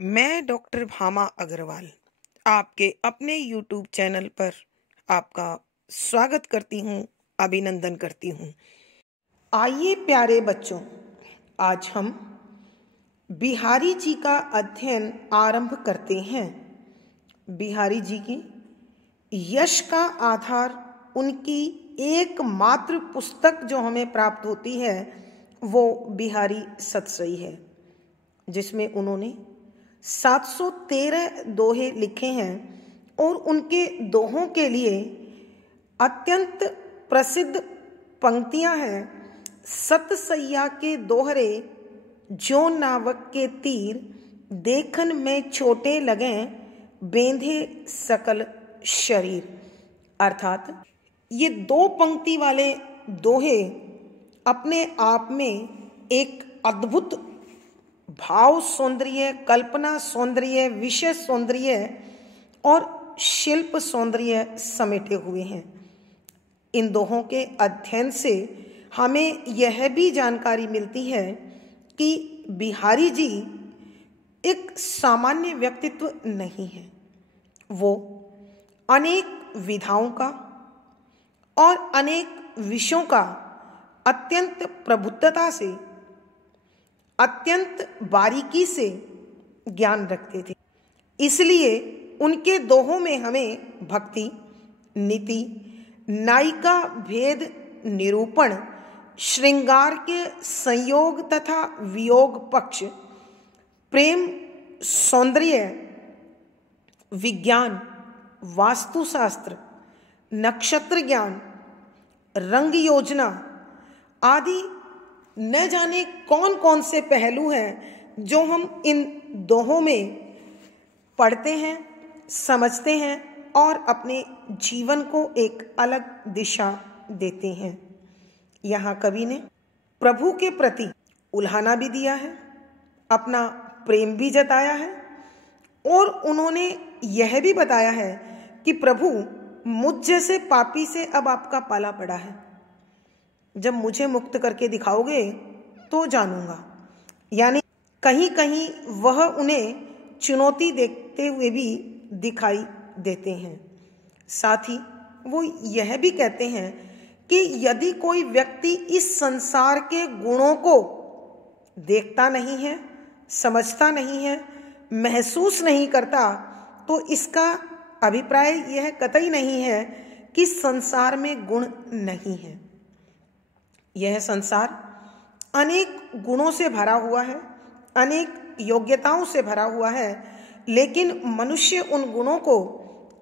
मैं डॉक्टर भामा अग्रवाल आपके अपने YouTube चैनल पर आपका स्वागत करती हूँ, अभिनंदन करती हूँ। आइए प्यारे बच्चों, आज हम बिहारी जी का अध्ययन आरंभ करते हैं। बिहारी जी की यश का आधार उनकी एकमात्र पुस्तक जो हमें प्राप्त होती है वो बिहारी सतसई है, जिसमें उन्होंने 713 दोहे लिखे हैं और उनके दोहों के लिए अत्यंत प्रसिद्ध पंक्तियां हैं। सतसैया के दोहरे जो नावक के तीर, देखन में छोटे लगें बेंधे सकल शरीर। अर्थात ये दो पंक्ति वाले दोहे अपने आप में एक अद्भुत भाव सौंदर्य, कल्पना सौंदर्य, विषय सौंदर्य और शिल्प सौंदर्य समेटे हुए हैं। इन दोहों के अध्ययन से हमें यह भी जानकारी मिलती है कि बिहारी जी एक सामान्य व्यक्तित्व नहीं है। वो अनेक विधाओं का और अनेक विषयों का अत्यंत प्रबुद्धता से, अत्यंत बारीकी से ज्ञान रखते थे। इसलिए उनके दोहों में हमें भक्ति, नीति, नायिका भेद निरूपण, श्रृंगार के संयोग तथा वियोग पक्ष, प्रेम, सौंदर्य, विज्ञान, वास्तुशास्त्र, नक्षत्र ज्ञान, रंग योजना आदि न जाने कौन कौन से पहलू हैं जो हम इन दोहों में पढ़ते हैं, समझते हैं और अपने जीवन को एक अलग दिशा देते हैं। यहाँ कवि ने प्रभु के प्रति उल्हाना भी दिया है, अपना प्रेम भी जताया है और उन्होंने यह भी बताया है कि प्रभु, मुझ जैसे पापी से अब आपका पाला पड़ा है। जब मुझे मुक्त करके दिखाओगे तो जानूंगा। यानी कहीं कहीं वह उन्हें चुनौती देते हुए भी दिखाई देते हैं। साथ ही वो यह भी कहते हैं कि यदि कोई व्यक्ति इस संसार के गुणों को देखता नहीं है, समझता नहीं है, महसूस नहीं करता, तो इसका अभिप्राय यह कतई नहीं है कि संसार में गुण नहीं है। यह संसार अनेक गुणों से भरा हुआ है, अनेक योग्यताओं से भरा हुआ है, लेकिन मनुष्य उन गुणों को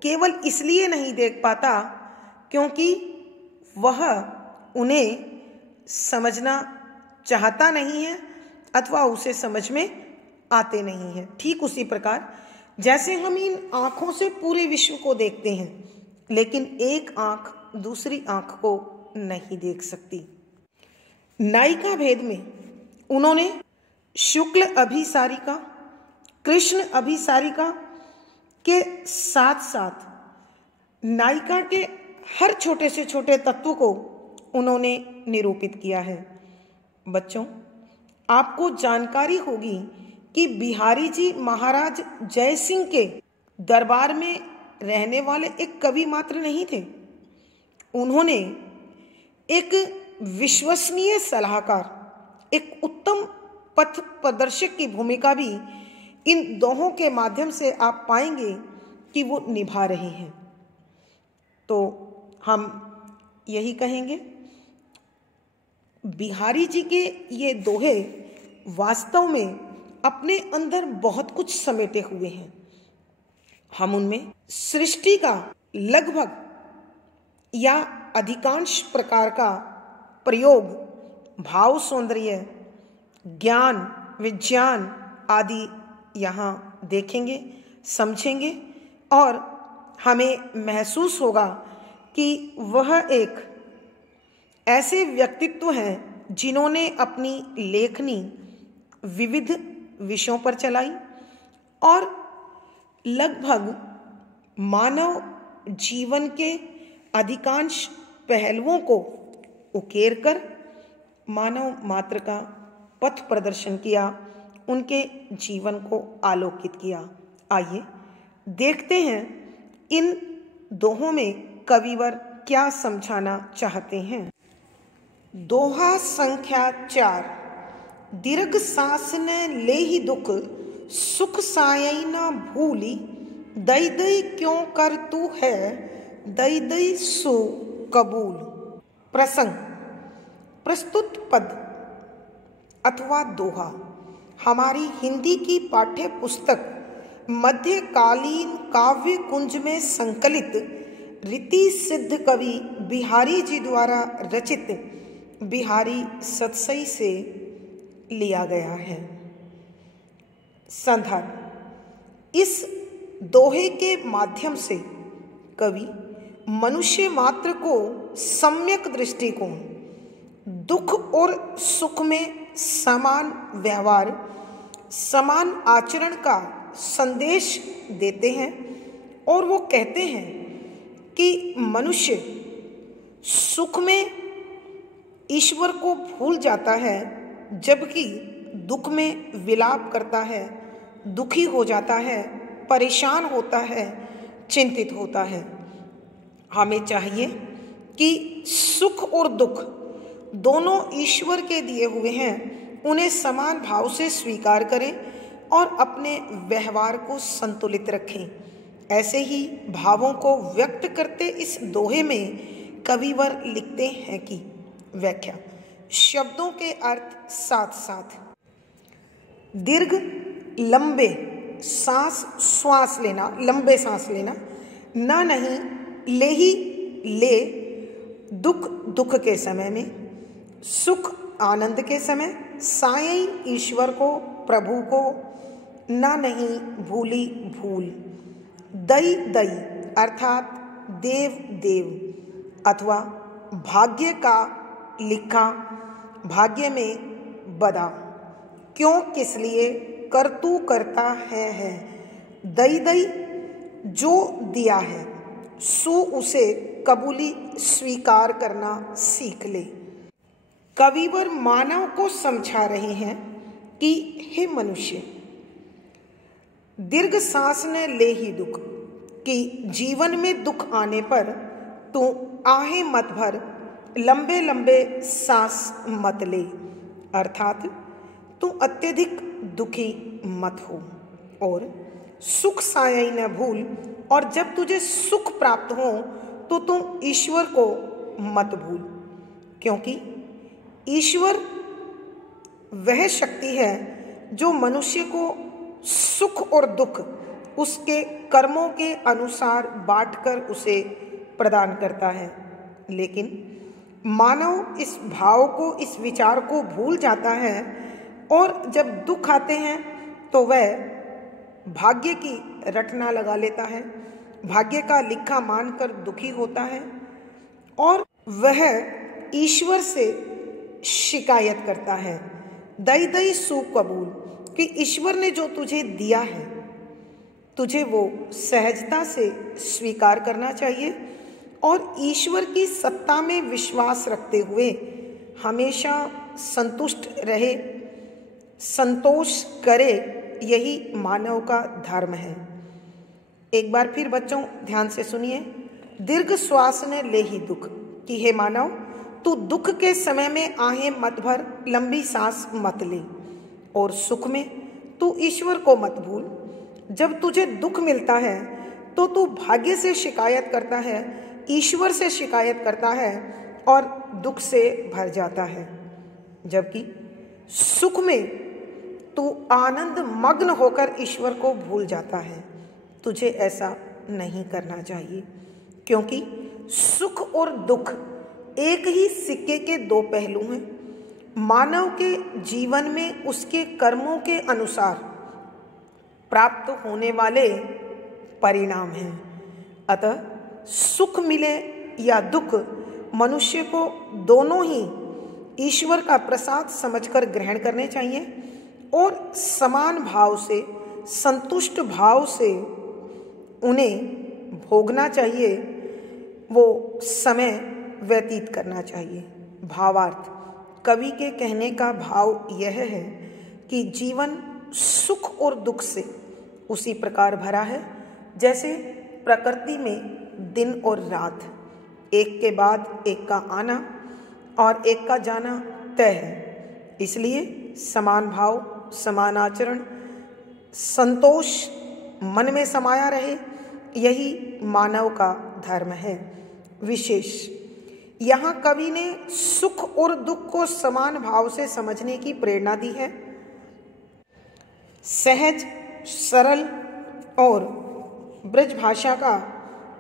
केवल इसलिए नहीं देख पाता क्योंकि वह उन्हें समझना चाहता नहीं है अथवा उसे समझ में आते नहीं हैं। ठीक उसी प्रकार जैसे हम इन आँखों से पूरे विश्व को देखते हैं, लेकिन एक आँख दूसरी आँख को नहीं देख सकती। नायिका भेद में उन्होंने शुक्ल अभिसारिका, कृष्ण अभिसारिका के साथ साथ नायिका के हर छोटे से छोटे तत्व को उन्होंने निरूपित किया है। बच्चों, आपको जानकारी होगी कि बिहारी जी महाराज जय सिंह के दरबार में रहने वाले एक कवि मात्र नहीं थे। उन्होंने एक विश्वसनीय सलाहकार, एक उत्तम पथ प्रदर्शक की भूमिका भी इन दोहों के माध्यम से आप पाएंगे कि वो निभा रहे हैं। तो हम यही कहेंगे, बिहारी जी के ये दोहे वास्तव में अपने अंदर बहुत कुछ समेटे हुए हैं। हम उनमें सृष्टि का लगभग या अधिकांश प्रकार का प्रयोग, भाव सौंदर्य, ज्ञान, विज्ञान आदि यहाँ देखेंगे, समझेंगे और हमें महसूस होगा कि वह एक ऐसे व्यक्तित्व हैं जिन्होंने अपनी लेखनी विविध विषयों पर चलाई और लगभग मानव जीवन के अधिकांश पहलुओं को उकेर कर मानव मात्र का पथ प्रदर्शन किया उनके जीवन को आलोकित किया। आइए देखते हैं इन दोहों में कविवर क्या समझाना चाहते हैं। दोहा संख्या 4। दीर्घ सांस ने ले ही दुख, सुख सायई न भूली, दई दई क्यों कर तू है, दई दई सो कबूल। प्रसंग। प्रस्तुत पद अथवा दोहा हमारी हिंदी की पाठ्य पुस्तक मध्यकालीन काव्य कुंज में संकलित रीति सिद्ध कवि बिहारी जी द्वारा रचित बिहारी सतसई से लिया गया है। संदर्भ। इस दोहे के माध्यम से कवि मनुष्य मात्र को सम्यक दृष्टिकोण, दुख और सुख में समान व्यवहार, समान आचरण का संदेश देते हैं और वो कहते हैं कि मनुष्य सुख में ईश्वर को भूल जाता है, जबकि दुख में विलाप करता है, दुखी हो जाता है, परेशान होता है, चिंतित होता है। हमें चाहिए कि सुख और दुख दोनों ईश्वर के दिए हुए हैं, उन्हें समान भाव से स्वीकार करें और अपने व्यवहार को संतुलित रखें। ऐसे ही भावों को व्यक्त करते इस दोहे में कविवर लिखते हैं कि व्याख्या। शब्दों के अर्थ साथ साथ। दीर्घ लंबे सांस, श्वास लेना, लंबे सांस लेना। ना नहीं, ले ही ले, दुख दुख के समय में, सुख आनंद के समय, सायई ईश्वर को, प्रभु को, ना नहीं भूली भूल, दई दई अर्थात देव देव अथवा भाग्य का लिखा, भाग्य में बदा, क्यों किस लिए, करतू करता है, दई दई जो दिया है, सु उसे कबूली स्वीकार करना सीख ले। कविवर मानव को समझा रहे हैं कि हे मनुष्य, दीर्घ सांस ने ले ही दुख, कि जीवन में दुख आने पर तू आहें मत भर, लंबे लंबे सांस मत ले, अर्थात तू अत्यधिक दुखी मत हो। और सुख सायई न भूल, और जब तुझे सुख प्राप्त हो तो तू ईश्वर को मत भूल, क्योंकि ईश्वर वह शक्ति है जो मनुष्य को सुख और दुख उसके कर्मों के अनुसार बांटकर उसे प्रदान करता है। लेकिन मानव इस भाव को, इस विचार को भूल जाता है और जब दुख आते हैं तो वह भाग्य की रटना लगा लेता है, भाग्य का लिखा मानकर दुखी होता है और वह ईश्वर से शिकायत करता है। दई दई सु कबूल, कि ईश्वर ने जो तुझे दिया है तुझे वो सहजता से स्वीकार करना चाहिए और ईश्वर की सत्ता में विश्वास रखते हुए हमेशा संतुष्ट रहे, संतोष करे, यही मानव का धर्म है। एक बार फिर बच्चों ध्यान से सुनिए। दीर्घ श्वास ने ले ही दुख, कि हे मानव तू दुख के समय में आहें मत भर, लंबी सांस मत ले, और सुख में तू ईश्वर को मत भूल। जब तुझे दुख मिलता है तो तू भाग्य से शिकायत करता है, ईश्वर से शिकायत करता है और दुख से भर जाता है। जबकि सुख में तू आनंद मग्न होकर ईश्वर को भूल जाता है। तुझे ऐसा नहीं करना चाहिए, क्योंकि सुख और दुख एक ही सिक्के के दो पहलू हैं। मानव के जीवन में उसके कर्मों के अनुसार प्राप्त होने वाले परिणाम हैं। अतः सुख मिले या दुख, मनुष्य को दोनों ही ईश्वर का प्रसाद समझकर ग्रहण करने चाहिए और समान भाव से, संतुष्ट भाव से उन्हें भोगना चाहिए, वो समय व्यतीत करना चाहिए। भावार्थ। कवि के कहने का भाव यह है कि जीवन सुख और दुख से उसी प्रकार भरा है जैसे प्रकृति में दिन और रात, एक के बाद एक का आना और एक का जाना तय है। इसलिए समान भाव, समान आचरण, संतोष मन में समाया रहे, यही मानव का धर्म है। विशेष यहाँ कवि ने सुख और दुख को समान भाव से समझने की प्रेरणा दी है। सहज, सरल और ब्रज भाषा का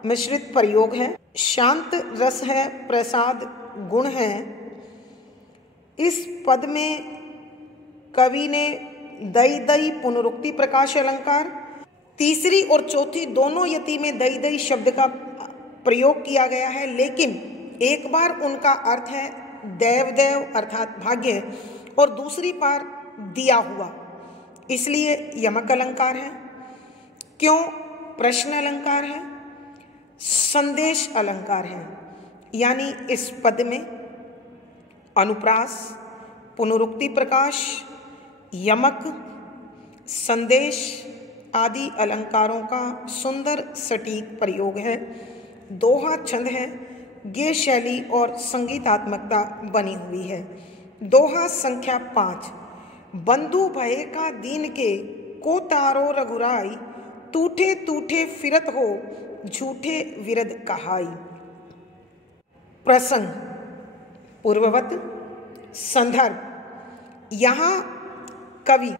मिश्रित प्रयोग है। शांत रस है, प्रसाद गुण है। इस पद में कवि ने दई दई पुनरुक्ति प्रकाश अलंकार, तीसरी और चौथी दोनों यति में दई दई शब्द का प्रयोग किया गया है, लेकिन एक बार उनका अर्थ है देव देव अर्थात भाग्य और दूसरी बार दिया हुआ, इसलिए यमक अलंकार है। क्यों प्रश्न अलंकार है, संदेश अलंकार है। यानी इस पद में अनुप्रास, पुनरुक्ति प्रकाश, यमक, संदेश आदि अलंकारों का सुंदर सटीक प्रयोग है। दोहा छंद है, गेय शैली और संगीतात्मकता बनी हुई है। दोहा संख्या 5। बंधु भये का दीन के, को तारो रघुराई, टूटे टूटे फिरत हो, झूठे विरद कहाई। प्रसंग पूर्ववत। संदर्भ यहाँ कवि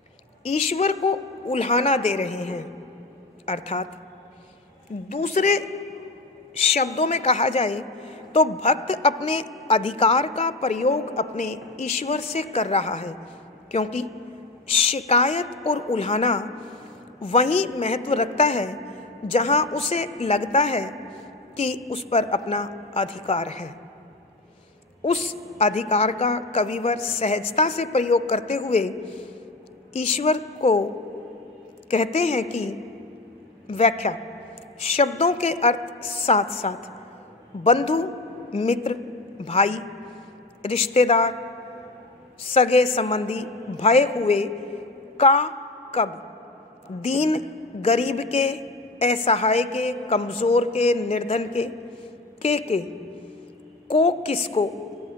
ईश्वर को उल्हाना दे रहे हैं, अर्थात दूसरे शब्दों में कहा जाए तो भक्त अपने अधिकार का प्रयोग अपने ईश्वर से कर रहा है, क्योंकि शिकायत और उल्हाना वहीं महत्व रखता है जहां उसे लगता है कि उस पर अपना अधिकार है। उस अधिकार का कविवर सहजता से प्रयोग करते हुए ईश्वर को कहते हैं कि व्याख्या शब्दों के अर्थ साथ साथ बंधु, मित्र, भाई, रिश्तेदार, सगे संबंधी, भय हुए, का कब, दीन गरीब के, असहाय के, कमजोर के, निर्धन के, को किसको,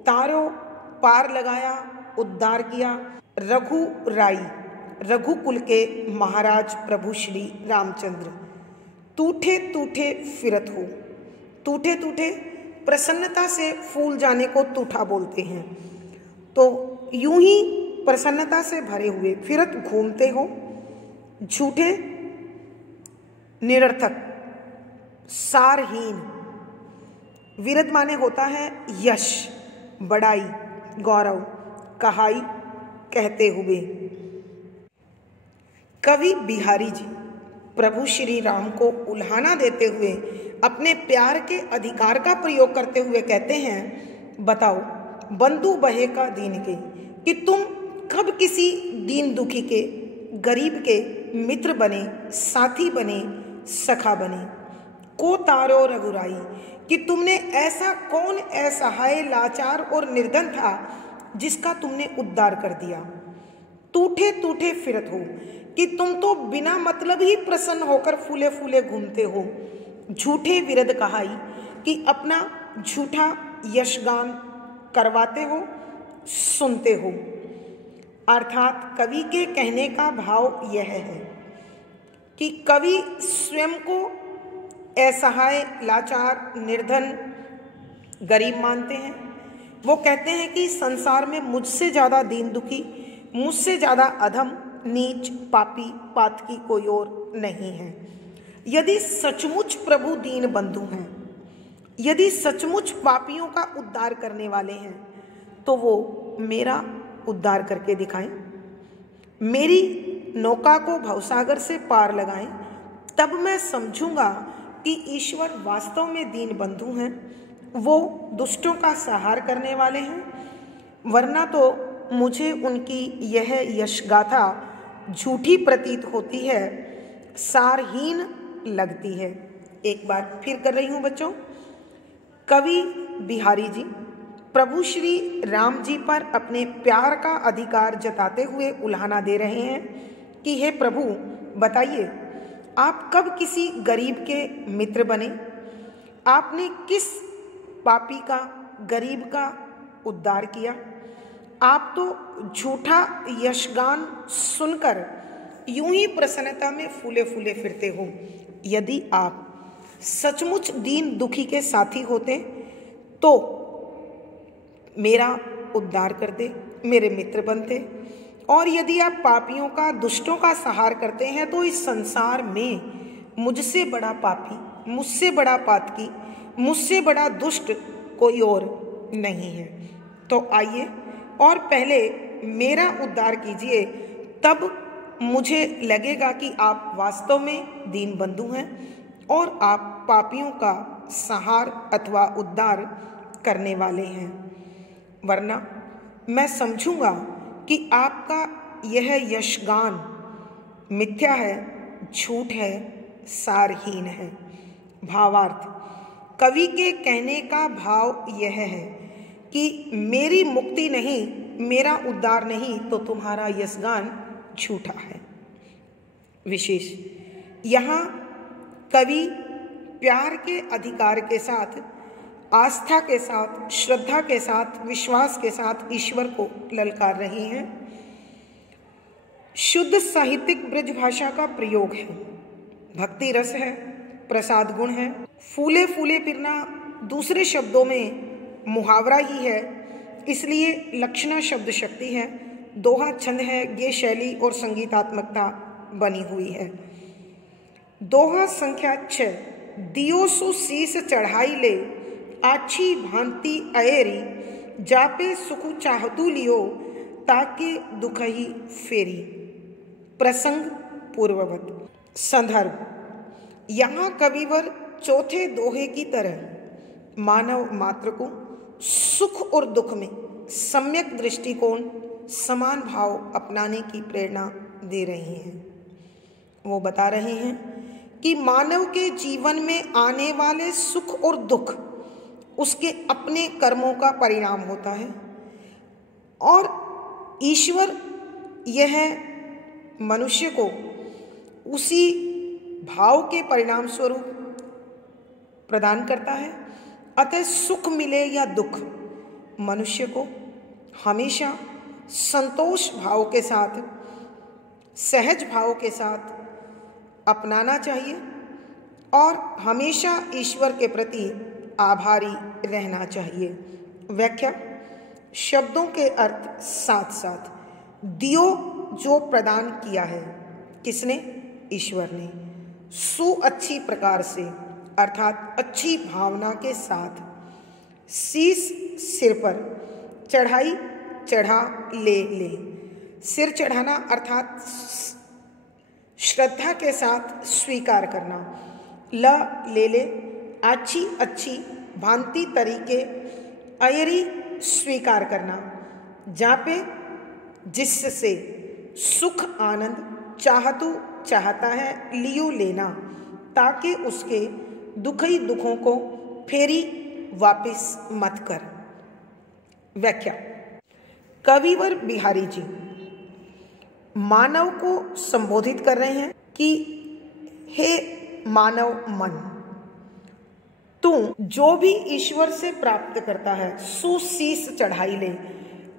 तारो पार लगाया, उद्धार किया, रघु राई, रघुकुल के महाराज प्रभु श्री रामचंद्र। टूटे टूटे फिरत हो, टूटे टूटे प्रसन्नता से फूल जाने को टूठा बोलते हैं, तो यूं ही प्रसन्नता से भरे हुए, फिरत घूमते हो, झूठे निरर्थक, सारहीन। विरद माने होता है यश, बड़ाई, गौरव, कहाई, कहते हुए। कवि बिहारी जी प्रभु श्री राम को उल्हाना देते हुए अपने प्यार के अधिकार का प्रयोग करते हुए कहते हैं, बताओ बंधु बहे का दीन के, कि तुम कब किसी दीन दुखी के, गरीब के मित्र बने, साथी बने, सखा बने। को तारो रघुराई, कि तुमने ऐसा कौन असहाय, लाचार और निर्धन था जिसका तुमने उद्धार कर दिया। टूटे टूटे फिरत हो, कि तुम तो बिना मतलब ही प्रसन्न होकर फूले फूले घूमते हो। झूठे विरद कहाई, कि अपना झूठा यशगान करवाते हो, सुनते हो। अर्थात कवि के कहने का भाव यह है कि कवि स्वयं को असहाय, लाचार, निर्धन, गरीब मानते हैं। वो कहते हैं कि संसार में मुझसे ज़्यादा दीन दुखी, मुझसे ज़्यादा अधम, नीच, पापी, पातकी कोई और नहीं है। यदि सचमुच प्रभु दीन बंधु हैं, यदि सचमुच पापियों का उद्धार करने वाले हैं, तो वो मेरा उद्धार करके दिखाएं, मेरी नौका को भवसागर से पार लगाएं, तब मैं समझूंगा कि ईश्वर वास्तव में दीन बंधु हैं, वो दुष्टों का संहार करने वाले हैं। वरना तो मुझे उनकी यह यशगाथा झूठी प्रतीत होती है, सारहीन लगती है। एक बार फिर कर रही हूँ बच्चों। कवि बिहारी जी प्रभु श्री राम जी पर अपने प्यार का अधिकार जताते हुए उल्हाना दे रहे हैं कि हे प्रभु बताइए, आप कब किसी गरीब के मित्र बने? आपने किस पापी का, गरीब का उद्धार किया? आप तो झूठा यशगान सुनकर यूं ही प्रसन्नता में फूले फूले फिरते हो। यदि आप सचमुच दीन दुखी के साथी होते तो मेरा उद्धार करते, मेरे मित्र बनते। और यदि आप पापियों का, दुष्टों का सहार करते हैं तो इस संसार में मुझसे बड़ा पापी, मुझसे बड़ा पातकी, मुझसे बड़ा दुष्ट कोई और नहीं है। तो आइए और पहले मेरा उद्धार कीजिए, तब मुझे लगेगा कि आप वास्तव में दीन बंधु हैं और आप पापियों का सहार अथवा उद्धार करने वाले हैं। वरना मैं समझूंगा कि आपका यह यशगान मिथ्या है, झूठ है, सारहीन है। भावार्थ: कवि के कहने का भाव यह है कि मेरी मुक्ति नहीं, मेरा उद्धार नहीं तो तुम्हारा यशगान झूठा है। विशेष: यहाँ कवि प्यार के अधिकार के साथ, आस्था के साथ, श्रद्धा के साथ, विश्वास के साथ ईश्वर को ललकार रहे हैं। शुद्ध साहित्यिक ब्रज भाषा का प्रयोग है, भक्ति रस है, प्रसाद गुण है। फूले फूले फिरना दूसरे शब्दों में मुहावरा ही है, इसलिए लक्षणा शब्द शक्ति है, दोहा छंद है, ये शैली और संगीतात्मकता बनी हुई है। दोहा संख्या 6: दियो सु शीस चढ़ाई ले, आछी भांति अयरी, जापे सुख चाहतु लियो, ताके दुखही फेरी। प्रसंग पूर्ववत। संदर्भ: यहाँ कविवर चौथे दोहे की तरह मानव मात्र को सुख और दुख में सम्यक दृष्टिकोण, समान भाव अपनाने की प्रेरणा दे रहे हैं। वो बता रहे हैं कि मानव के जीवन में आने वाले सुख और दुख उसके अपने कर्मों का परिणाम होता है और ईश्वर यह मनुष्य को उसी भाव के परिणाम स्वरूप प्रदान करता है। अतः सुख मिले या दुख, मनुष्य को हमेशा संतोष भाव के साथ, सहज भाव के साथ अपनाना चाहिए और हमेशा ईश्वर के प्रति आभारी रहना चाहिए। व्याख्या: शब्दों के अर्थ साथ साथ। दियो जो प्रदान किया है, किसने? ईश्वर ने। सु अच्छी प्रकार से अर्थात अच्छी भावना के साथ। शीस सिर पर, चढ़ाई चढ़ा ले ले। सिर चढ़ाना अर्थात श्रद्धा के साथ स्वीकार करना। ल ले ले, अच्छी अच्छी, भांति तरीके, अयरी स्वीकार करना। जापे जिससे, सुख आनंद, चाहतु चाहता है, लियो लेना, ताकि उसके दुखी दुखों को फेरी वापिस मत कर। व्याख्या: कविवर बिहारी जी मानव को संबोधित कर रहे हैं कि हे मानव मन, तू जो भी ईश्वर से प्राप्त करता है सुशीस चढ़ाई ले,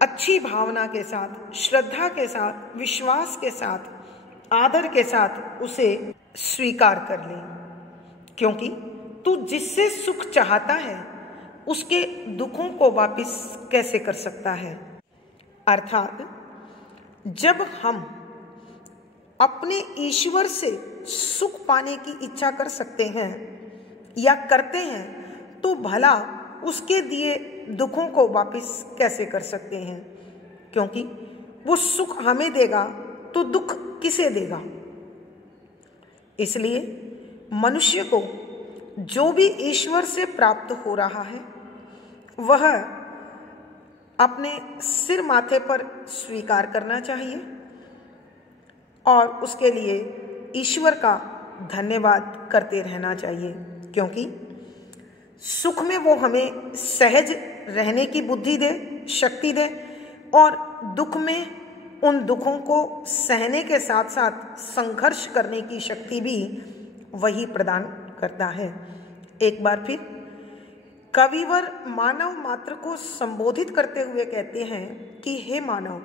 अच्छी भावना के साथ, श्रद्धा के साथ, विश्वास के साथ, आदर के साथ उसे स्वीकार कर ले, क्योंकि तू जिससे सुख चाहता है उसके दुखों को वापिस कैसे कर सकता है। अर्थात जब हम अपने ईश्वर से सुख पाने की इच्छा कर सकते हैं या करते हैं तो भला उसके दिए दुखों को वापिस कैसे कर सकते हैं, क्योंकि वो सुख हमें देगा तो दुख किसे देगा। इसलिए मनुष्य को जो भी ईश्वर से प्राप्त हो रहा है वह अपने सिर माथे पर स्वीकार करना चाहिए और उसके लिए ईश्वर का धन्यवाद करते रहना चाहिए, क्योंकि सुख में वो हमें सहज रहने की बुद्धि दे, शक्ति दे, और दुख में उन दुखों को सहने के साथ साथ संघर्ष करने की शक्ति भी वही प्रदान करता है। एक बार फिर कविवर मानव मात्र को संबोधित करते हुए कहते हैं कि हे मानव,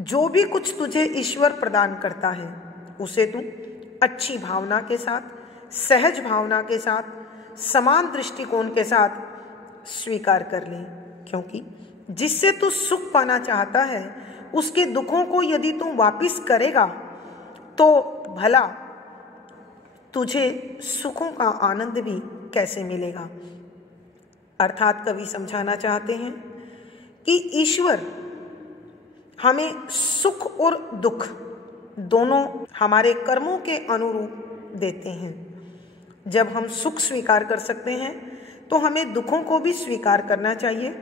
जो भी कुछ तुझे ईश्वर प्रदान करता है उसे तू अच्छी भावना के साथ, सहज भावना के साथ, समान दृष्टिकोण के साथ स्वीकार कर ले, क्योंकि जिससे तू सुख पाना चाहता है उसके दुखों को यदि तू वापिस करेगा तो भला तुझे सुखों का आनंद भी कैसे मिलेगा। अर्थात कवि समझाना चाहते हैं कि ईश्वर हमें सुख और दुख दोनों हमारे कर्मों के अनुरूप देते हैं। जब हम सुख स्वीकार कर सकते हैं तो हमें दुखों को भी स्वीकार करना चाहिए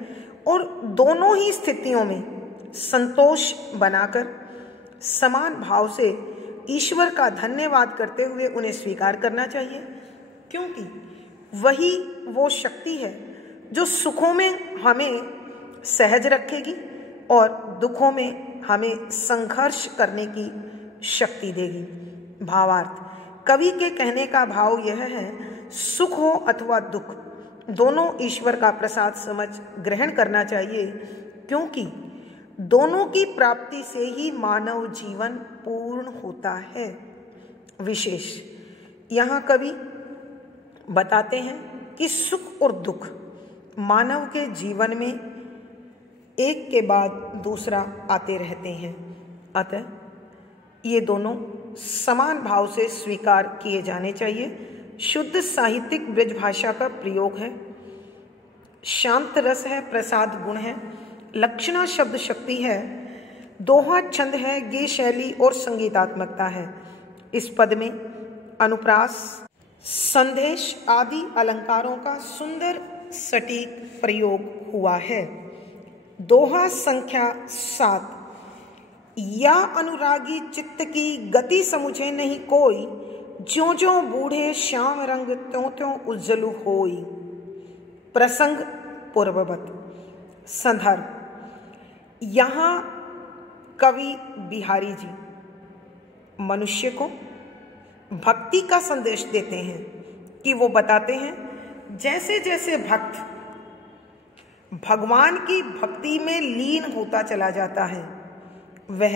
और दोनों ही स्थितियों में संतोष बनाकर समान भाव से ईश्वर का धन्यवाद करते हुए उन्हें स्वीकार करना चाहिए, क्योंकि वही वो शक्ति है जो सुखों में हमें सहज रखेगी और दुखों में हमें संघर्ष करने की शक्ति देगी। भावार्थ, कवि के कहने का भाव यह है, सुख हो अथवा दुख दोनों ईश्वर का प्रसाद समझ ग्रहण करना चाहिए, क्योंकि दोनों की प्राप्ति से ही मानव जीवन पूर्ण होता है। विशेष यहाँ कवि बताते हैं कि सुख और दुख मानव के जीवन में एक के बाद दूसरा आते रहते हैं, अतः ये दोनों समान भाव से स्वीकार किए जाने चाहिए। शुद्ध साहित्यिक ब्रज भाषा का प्रयोग है, शांत रस है, प्रसाद गुण है, लक्षणा शब्द शक्ति है, दोहा छंद है, गे शैली और संगीतात्मकता है। इस पद में अनुप्रास, संदेश आदि अलंकारों का सुंदर सटीक प्रयोग हुआ है। दोहा संख्या 7, या अनुरागी चित्त की गति समुझे नहीं कोई, ज्यों ज्यों बूढ़े श्याम रंग त्यों त्यों उज्जलु होई। प्रसंग पूर्ववत। संदर्भ, यहाँ कवि बिहारी जी मनुष्य को भक्ति का संदेश देते हैं कि वो बताते हैं जैसे जैसे भक्त भगवान की भक्ति में लीन होता चला जाता है वह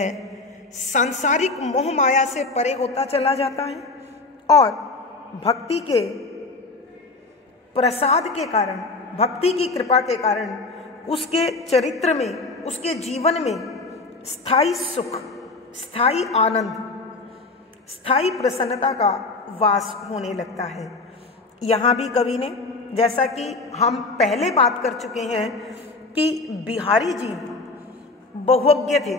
सांसारिक मोह माया से परे होता चला जाता है और भक्ति के प्रसाद के कारण, भक्ति की कृपा के कारण उसके चरित्र में, उसके जीवन में स्थायी सुख, स्थायी आनंद, स्थायी प्रसन्नता का वास होने लगता है। यहाँ भी कवि ने, जैसा कि हम पहले बात कर चुके हैं कि बिहारी जी बहुज्ञ थे,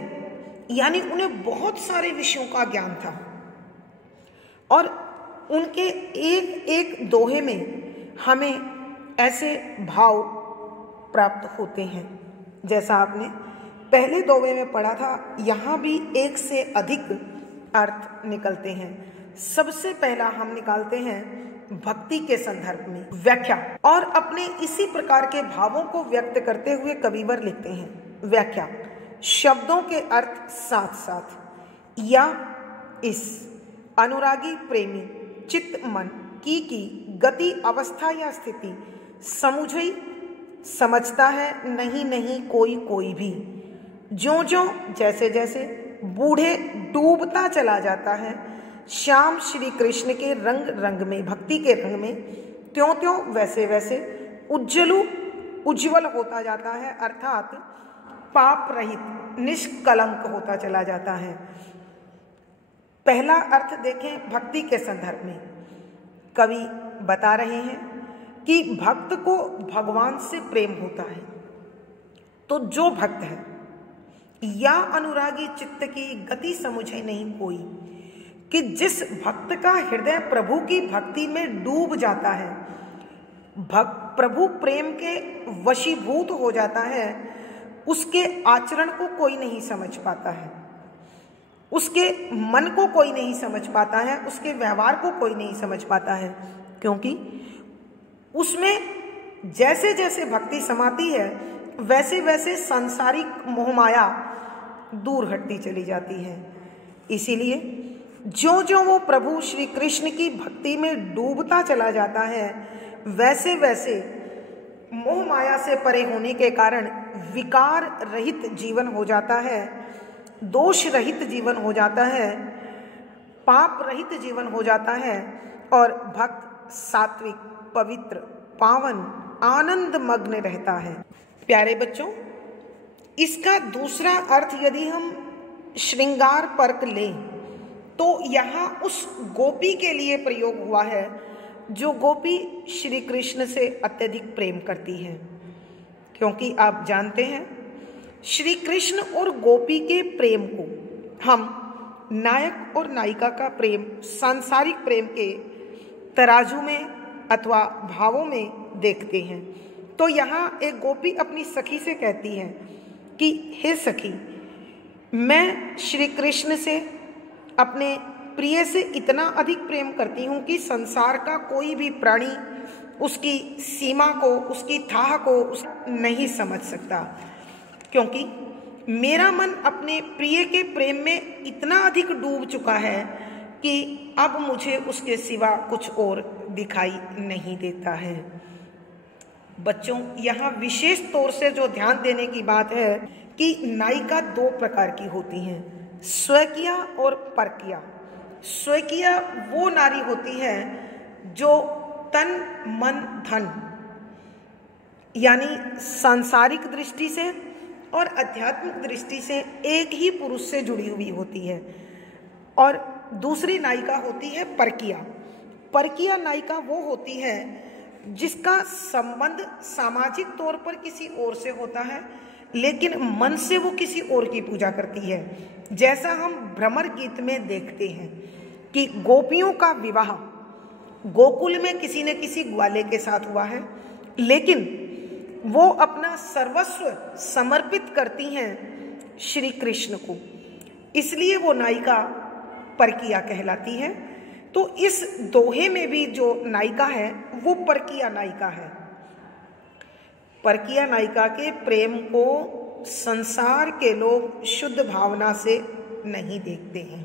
यानी उन्हें बहुत सारे विषयों का ज्ञान था और उनके एक एक दोहे में हमें ऐसे भाव प्राप्त होते हैं। जैसा आपने पहले दोहे में पढ़ा था, यहाँ भी एक से अधिक अर्थ निकलते हैं। सबसे पहला हम निकालते हैं भक्ति के संदर्भ में व्याख्या, और अपने इसी प्रकार के भावों को व्यक्त करते हुए कविवर लिखते हैं। व्याख्या, शब्दों के अर्थ साथ साथ या इस अनुरागी प्रेमी चित्त मन की गति अवस्था या स्थिति समुझई समझता है नहीं नहीं कोई कोई भी, ज्यों ज्यों जैसे जैसे बूढ़े डूबता चला जाता है श्याम श्री कृष्ण के रंग रंग में, भक्ति के रंग में, त्यों त्यों वैसे वैसे उज्ज्वल होता जाता है, अर्थात पाप रहित निष्कलंक होता चला जाता है। पहला अर्थ देखें भक्ति के संदर्भ में। कवि बता रहे हैं कि भक्त को भगवान से प्रेम होता है, तो जो भक्त है या अनुरागी चित्त की गति समझे नहीं कोई, कि जिस भक्त का हृदय प्रभु की भक्ति में डूब जाता है, प्रभु प्रेम के वशीभूत हो जाता है, उसके आचरण को कोई नहीं समझ पाता है, उसके मन को कोई नहीं समझ पाता है, उसके व्यवहार को कोई नहीं समझ पाता है, क्योंकि उसमें जैसे जैसे भक्ति समाती है वैसे वैसे सांसारिक मोहमाया दूर हटती चली जाती है। इसीलिए जो जो वो प्रभु श्री कृष्ण की भक्ति में डूबता चला जाता है, वैसे वैसे मोह माया से परे होने के कारण विकार रहित जीवन हो जाता है, दोष रहित जीवन हो जाता है, पाप रहित जीवन हो जाता है और भक्त सात्विक, पवित्र, पावन, आनंद मग्न रहता है। प्यारे बच्चों, इसका दूसरा अर्थ यदि हम श्रृंगार पर्क लें तो यहाँ उस गोपी के लिए प्रयोग हुआ है जो गोपी श्री कृष्ण से अत्यधिक प्रेम करती है। क्योंकि आप जानते हैं श्री कृष्ण और गोपी के प्रेम को हम नायक और नायिका का प्रेम सांसारिक प्रेम के तराजू में अथवा भावों में देखते हैं। तो यहाँ एक गोपी अपनी सखी से कहती है कि हे सखी, मैं श्री कृष्ण से, अपने प्रिय से इतना अधिक प्रेम करती हूँ कि संसार का कोई भी प्राणी उसकी सीमा को, उसकी थाह को नहीं समझ सकता। क्योंकि मेरा मन अपने प्रिय के प्रेम में इतना अधिक डूब चुका है कि अब मुझे उसके सिवा कुछ और दिखाई नहीं देता है। बच्चों, यहाँ विशेष तौर से जो ध्यान देने की बात है कि नायिका दो प्रकार की होती हैं, स्वकीया और परकीया। स्वकीया वो नारी होती है जो तन मन धन यानी सांसारिक दृष्टि से और आध्यात्मिक दृष्टि से एक ही पुरुष से जुड़ी हुई होती है, और दूसरी नायिका होती है परकीया। परकीया नायिका वो होती है जिसका संबंध सामाजिक तौर पर किसी और से होता है, लेकिन मन से वो किसी और की पूजा करती है। जैसा हम भ्रमर गीत में देखते हैं कि गोपियों का विवाह गोकुल में किसी न किसी ग्वाले के साथ हुआ है, लेकिन वो अपना सर्वस्व समर्पित करती हैं श्री कृष्ण को, इसलिए वो नायिका परकीया कहलाती है। तो इस दोहे में भी जो नायिका है वो परकीया नायिका है। परकीया नायिका के प्रेम को संसार के लोग शुद्ध भावना से नहीं देखते हैं।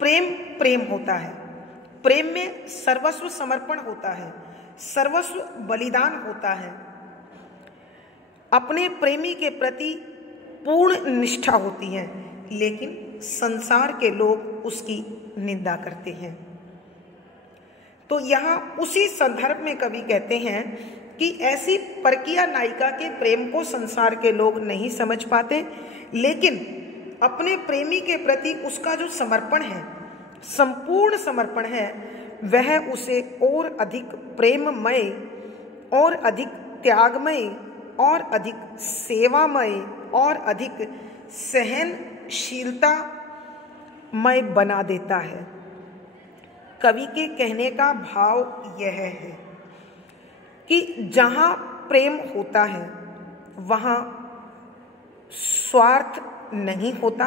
प्रेम प्रेम होता है, प्रेम में सर्वस्व समर्पण होता है, सर्वस्व बलिदान होता है, अपने प्रेमी के प्रति पूर्ण निष्ठा होती है, लेकिन संसार के लोग उसकी निंदा करते हैं। तो यहाँ उसी संदर्भ में कवि कहते हैं कि ऐसी परकीया नायिका के प्रेम को संसार के लोग नहीं समझ पाते, लेकिन अपने प्रेमी के प्रति उसका जो समर्पण है, संपूर्ण समर्पण है, वह उसे और अधिक प्रेममय और अधिक त्यागमय और अधिक सेवामय और अधिक सहनशीलतामय बना देता है। कवि के कहने का भाव यह है कि जहाँ प्रेम होता है वहाँ स्वार्थ नहीं होता,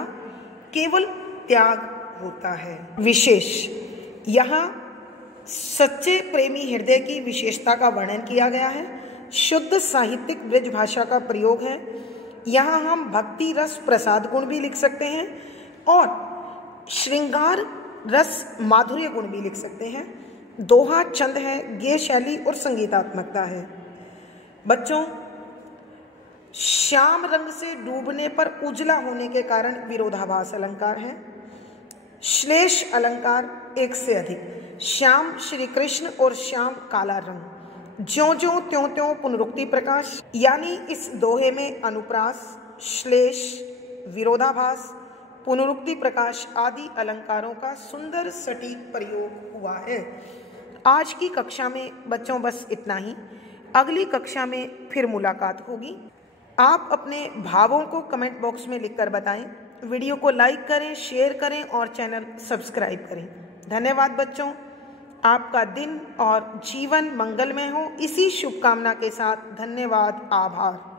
केवल त्याग होता है। विशेष, यहाँ सच्चे प्रेमी हृदय की विशेषता का वर्णन किया गया है। शुद्ध साहित्यिक ब्रज भाषा का प्रयोग है। यहाँ हम भक्ति रस प्रसाद गुण भी लिख सकते हैं और श्रृंगार रस माधुर्य गुण भी लिख सकते हैं। दोहा छंद है, गेय शैली और संगीतात्मकता है। बच्चों, श्याम रंग से डूबने पर उजला होने के कारण विरोधाभास अलंकार है। श्लेष अलंकार एक से अधिक, श्याम श्री कृष्ण और श्याम काला रंग, ज्यों ज्यों त्यों त्यों पुनरुक्ति प्रकाश, यानी इस दोहे में अनुप्रास, श्लेष, विरोधाभास, पुनरुक्ति प्रकाश आदि अलंकारों का सुंदर सटीक प्रयोग हुआ है। आज की कक्षा में बच्चों बस इतना ही। अगली कक्षा में फिर मुलाकात होगी। आप अपने भावों को कमेंट बॉक्स में लिखकर बताएं। वीडियो को लाइक करें, शेयर करें और चैनल सब्सक्राइब करें। धन्यवाद बच्चों। आपका दिन और जीवन मंगलमय हो, इसी शुभकामना के साथ धन्यवाद, आभार।